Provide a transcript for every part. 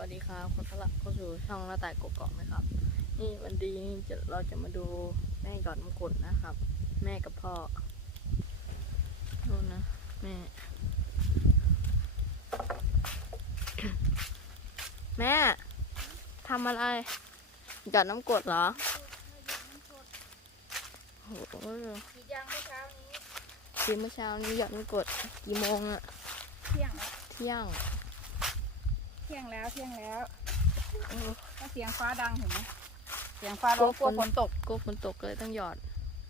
วัสดีครับขอต้อนรับเข้าสู่ช่องหน้าต่ายกกอกนะครับ นี่วันดีนี่จะเราจะมาดูแม่หยอดมงกุฎนะครับ แม่กับพ่อนู่นนะแม่ แม่ทำอะไรหยอดน้ำกรดเหรอโอ้โหกี่ยางเมื่อเช้านี้ทีเมื่อเช้านี้หยอดน้ำกรดกี่โมงอะเที่ยงแล้วเที่ยง เที่ยงแล้วเที่ยงแล้วโอ้ก็เสียงฟ้าดังเห็นไหมเสียงฟ้าร้องกลัวฝนตกกลัวฝนตกเลยต้องหยอด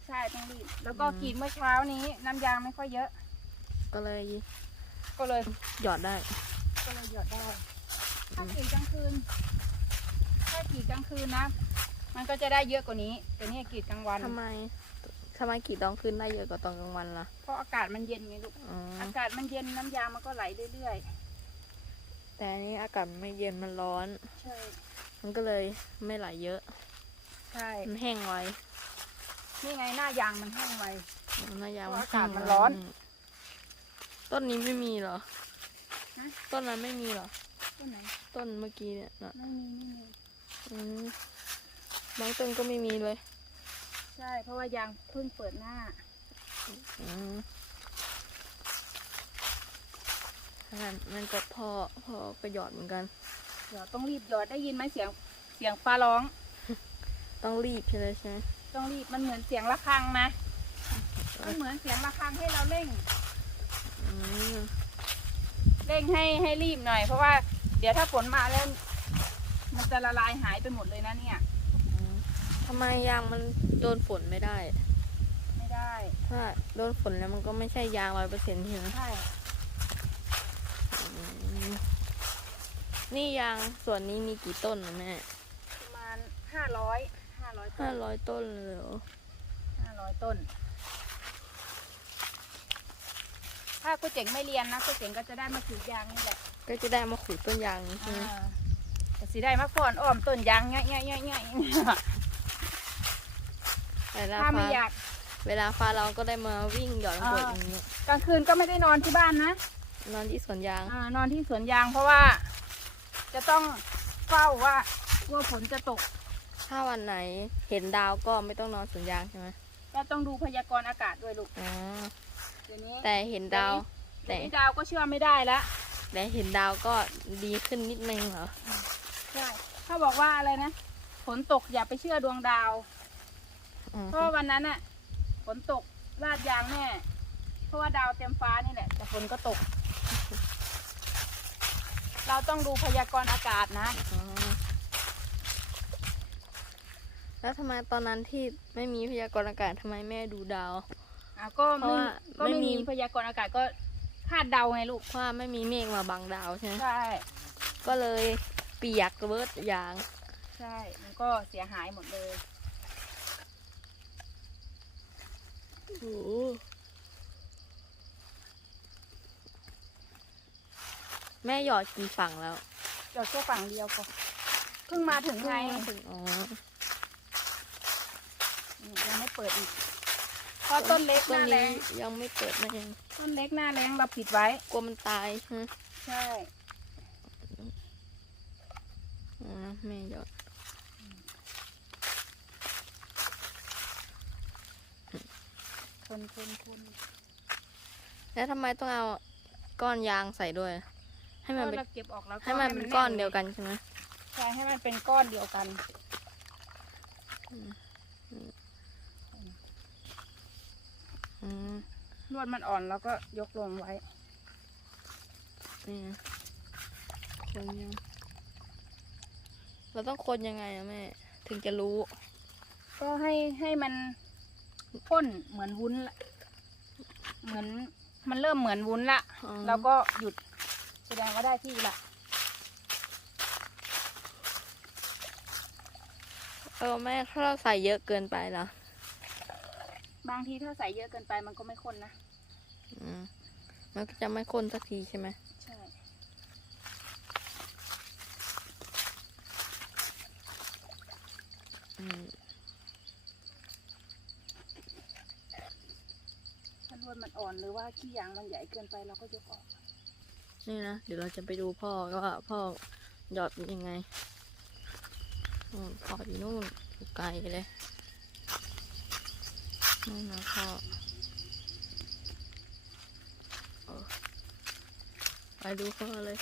ใช่ต้องรีบแล้วก็อืมกรีดเมื่อเช้านี้น้ำยางไม่ค่อยเยอะ ก็เลย ก็เลยหยอดได้ ก็เลยหยอดได้ ถ้ากรีดกลางคืน ถ้ากรีดกลางคืนนะ มันก็จะได้เยอะกว่านี้ แต่นี่กรีดกลางวันทำไมทำไมกี่ตอนคืนได้เยอะกว่าตอนกลางวันล่ะ เพราะอากาศมันเย็นไงลูกอ๋ออากาศมันเย็นน้ำยางมันก็ไหลเรื่อย แต่อันนี้อากาศไม่เย็นมันร้อนๆใช่ มันก็เลยไม่ไหลเยอะ ใช่ มันแห้งไวนี่ไงหน้ายางมันแห้งไวหน้ายางเพมันราะอากาศแห้งมันไวร้อนต้นนี้ไม่มีเหรอฮะต้นนั้นไม่มีเหรอ ต้นไหน ต้นเมื่อกี้เนี่ยนะไม่มีไม่มีอืมบางต้นก็ไม่มีเลย ใช่ เพราะว่ายางเพิ่งเปิดหน้า อืม นั่นมันก็พ่อพ่อก็หยอดเหมือนกัน เดี๋ยวต้องรีบหยอดได้ยินไหมเสียงเสียงฟ้าร้อง ต้องรีบใช่ไหมใช่ไหมต้องรีบมันเหมือนเสียงระฆังนะมันเหมือนเสียงระฆังให้เราเร่งอืมเร่งให้ให้รีบหน่อย เพราะว่าเดี๋ยวถ้าฝนมาแล้วมันจะละลายหายไปหมดเลยนะเนี่ยอืมทำไมยางมันโดนฝนไม่ได้ ไม่ได้ ถ้าโดนฝนแล้วมันก็ไม่ใช่ยางร้อยเปอร์เซ็นต์ใช่ไหมใช่อืม นี่ยางส่วนนี้มีกี่ต้นนะแม่ประมาณห้าร้อยห้าร้อยต้ห้านร้อยต้นเลยเหรอห้าร้อยต้น ถ้ากูเจ๋งไม่เรียนนะกูเจ๋งก็จะได้มากรีดยางนี่แหละก็จะได้มาขุดต้นยางนี้ใช่ไหมอ่าแต่สิได้มาก่อนอ้อมต้นยางเงี้ยเงี้ยเงี้ยเงี้ยเวลาถ้าไม่ฟ้าอยาก เวลาฟ้าเราก็ได้มาวิ่งหยอดน้ำกรดอ่าอย่างนี้ กลางคืนก็ไม่ได้นอนที่บ้านนะ นอนที่สวนยาง อานอนที่สวนยางเพราะว่า จะต้องเฝ้าว่ากลัวฝนจะตก ถ้าวันไหนเห็นดาวก็ไม่ต้องนอนสวนยางใช่ไหมก็ต้องดูพยากรณ์อากาศด้วยลูกอ๋อเดี๋ยวนี้แต่เห็นดาวเดี๋ยวแต่นี้ดาวก็เชื่อไม่ได้แล้วแต่เห็นดาวก็ดีขึ้นนิดนึงเหรอ ใช่เขาบอกว่าอะไรนะฝนตกอย่าไปเชื่อดวงดาว อืมเพราะว่าวันนั้นน่ะฝนตกลาดยางแน่เพราะว่าดาวเต็มฟ้านี่แหละแต่ฝนก็ตก เราต้องดูพยากรณ์อากาศนะอ๋อแล้วทำไมตอนนั้นที่ไม่มีพยากรณ์อากาศทำไมแม่ดูดาว อะก็เพราะไม่ว่าก็ไม่ไม่มี มีพยากรณ์อากาศก็คาดเดาไงลูก เพราะว่าไม่มีเมฆมาบังดาวใช่ไหมใช่ ก็เลยเปียกเบิดยาง ใช่ มันก็เสียหายหมดเลย โอ้ แม่หยอดกี่ฝั่งแล้วเดี๋ยวแค่ฝั่งเดียวก็เพิ่งมาถึงไงถึงอ๋อนี่ยังไม่เปิดอีกเพราะต้นเล็กหต้นน้าแรนี้งยังไม่เปิดนะยังต้นเล็กหน้าแรงเราปิดไว้กลัวมันตายใช่ไหมใช่อ๋อแม่หยอดคนคนคนแล้วทำไมต้องเอาก้อนยางใส่ด้วย ให้มันก็เป็นเราเก็บออกแล้วให้มันเป็นก้อนเดียวกันใช่ไหมใช่ให้มันเป็นก้อนเดียวกันอืมลวดมันอ่อนแล้วก็ยกลงไว้นี่นะคนยังเราต้องคนยังไงอะแม่ ถึงจะรู้ ก็ให้ให้มันพ่นเหมือนวุ้นละเหมือนมันเริ่มเหมือนวุ้นละอ๋อแล้วก็หยุด แสดงว่าได้ที่ละเออแม่ถ้าเราใส่เยอะเกินไปเหรอบางทีถ้าใส่เยอะเกินไปมันก็ไม่ข้นนะอืมมันก็จะไม่ข้นสักทีใช่ไหมใช่อืมถ้าลวดมันอ่อนหรือว่าขี้ยางมันใหญ่เกินไปเราก็ยกออก นี่นะ เดี๋ยวเราจะไปดูพ่อก็ว่าพ่อหยอดเป็นยังไงพ่ออยู่นู่นไกลเลยนู่นะพ่อไปดูพ่อเลย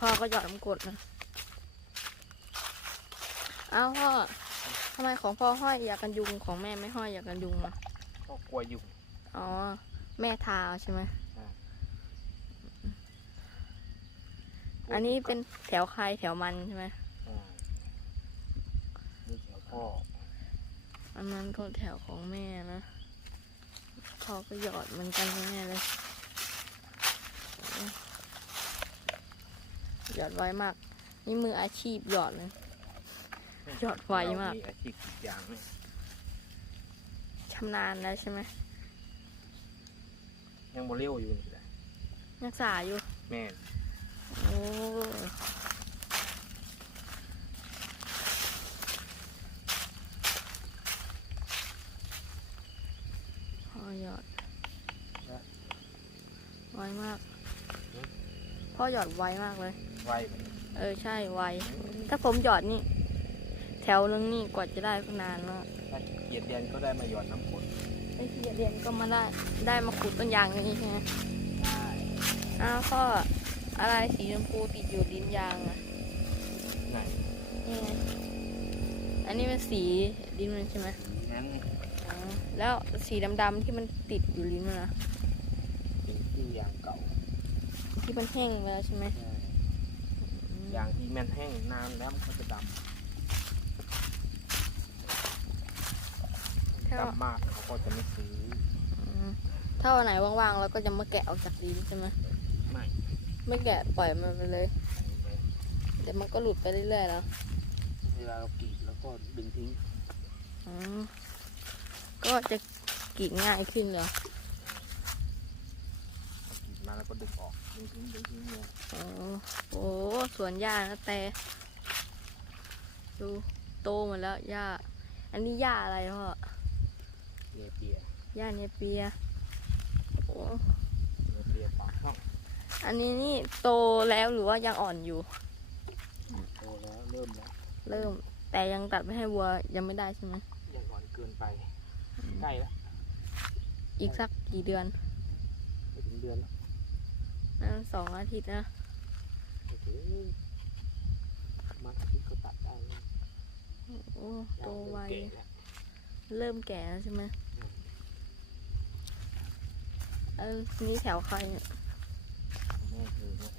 พ่อก็หยอดน้ำกรดนะ อ้าวพ่อทำไมของพ่อห้อยอยากกันยุงของแม่ไม่ห้อยอยากกันยุงอะก็กลัวยุงอ๋อ แม่ทาเอาใช่ไหมใช่อันนี้เป็นแถวใครแถวมันใช่ไหมอ่านี่แถวพ่อ อันนั้นก็แถวของแม่นะ พ่อก็หยอดเหมือนกันแน่เลย หยอดไวมาก นี่มืออาชีพหยอดเลยห ยอดไวมากเรอาชีพกรีดยางเนี่ยชำนาญแล้วใช่ไหมยังโมเลี้ยวอยู่นี่แหละนักษาอยู่ แม่นโอ้พ่อหยอดไวมาก พ่อหยอดไวมากเลย ไวไปเออใช่ไว ถ้าผมหยอดนี่ แถวนึงนี่กว่าจะได้ก็นานมากถ้าเหยียดเรียนก็ได้มาหย่อนน้ำกรดไอ้ที่เรียนก็มาได้ได้มาขุดต้นยางอย่างนี้ใช่ไหมได้อ้าวพ่ออะไรสีชมพูติดอยู่ลิ้นยางอะไหนนี่ไงอันนี้เป็นสีลิ้นมันใช่ไหมนั้นอ๋อแล้วสีดำๆที่มันติดอยู่ลิ้นมันนะเป็นที่ยางเก่าที่มันแห้งไปแล้วใช่ไหมใช่อืมยางที่มันแห้งนานแล้วมันก็จะดถ้าำดำมากเขาก็จะไม่ซื้ออืมถ้าวันไหนว่างๆเราก็จะมาแกะออกจากลิ้นใช่ไหมไม่ไม่แกะปล่อยมันไปเลย เดี๋ยวมันก็หลุดไปเรื่อยๆแล้วเวลาเรากรีดแล้วก็ดึงทิ้งอืมก็จะกรีดง่ายขึ้นเหรอกรีดมาแล้วก็ดึงออกดึงทิ้งดึงทิ้งเลยอ๋อโอ้สวนหญ้านะแต่ ดูโตหมดแล้วหญ้า อันนี้หญ้าอะไรพ่อ เนเปียหญ้าเนเปียโอ้เนเปียปากช่องอันนี้นี่โตแล้วหรือว่ายังอ่อนอยู่ โตแล้วเริ่มแล้วเริ่ม แต่ยังตัดไม่ให้วัวยังไม่ได้ใช่ไหมยังอ่อนเกินไปใกล้แล้วอีกสักกี่เดือนไม่ถึงเดือนแล้วนั่นสองอาทิตย์นะโอ้โหมาอาทิตย์ก็ตัดได้แล้วโอ้ยางโตเริ่มไวเก่แล้วเริ่มแก่แล้วใช่ไหม เออ นี่แถวใครเนี่ยแม่คือเนี่ย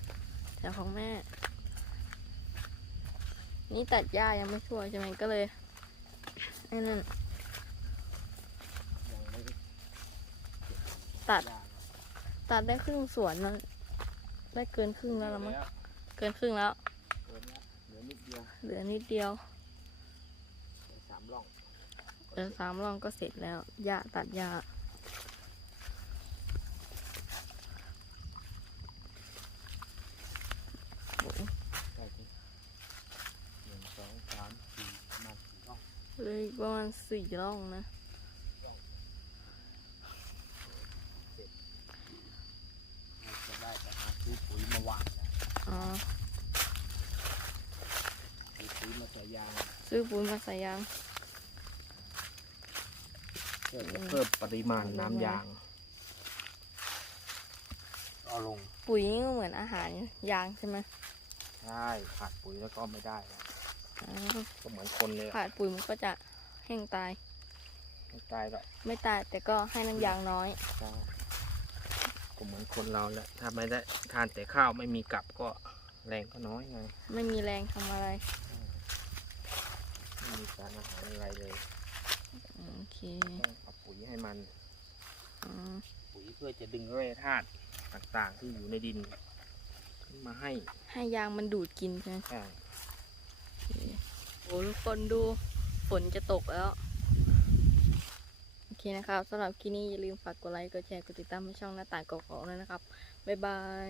แถวของแม่ นี่ตัดหญ้ายังไม่ช่วยใช่ไหมก็เลยไอ้นั่นยังไม่ได้ตัดยางตัดได้ครึ่งสวนแล้วได้เกินครึ่งแล้วละมั้งเกินเกินครึ่งแล้วเกินแล้ว เหลือนิดเดียวเหลือนิดเดียวเหลือสามร่องเหลือสามร่องก็เสร็จแล้วหญ้าตัดหญ้า ใช่สิหนึ่งสองสามสี่ประมาณสี่ร่องเหลยประมาณสี่ร่องนะ เราจะได้ไปหาซื้อปุ๋ยมาหว่านแล้วอ๋อ ซื้อปุ๋ยมาใส่ยางซื้อปุ๋ยมาใส่ยาง เพื่อจะเพิ่มปริมาณน้ำยางเอาลง ปุ๋ยนี่ก็เหมือนอาหารยางใช่ไหม ใช่ขาดปุ๋ยแล้วก็ไม่ได้แล้วอ๋อก็เหมือนคนเลยอะขาดปุ๋ยมันก็จะแห้งตาย ไม่ตายหรอกไม่ตายแต่ก็ให้น้ำยางน้อย ใช่ก็เหมือนคนเราแหละถ้าไม่ได้ทานแต่ข้าวไม่มีกับก็แรงก็น้อยไงไม่มีแรงทำอะไร ไม่มีสารอาหารอะไรเลยโอเคต้องเอาปุ๋ยให้มันอ๋อปุ๋ยเพื่อจะดึงแร่ธาตุต่างๆ ที่อยู่ในดินขึ้น มาให้ ให้ยางมันดูดกินใช่ไหมใช่โอ้ทุกคนดูฝนจะตกแล้ว โอเคนะครับสำหรับคลิปนี้อย่าลืมฝากกดไลค์ กดแชร์ กดติดตามให้ช่องหน้าต่างกอกๆด้วยนะครับ บ๊ายบาย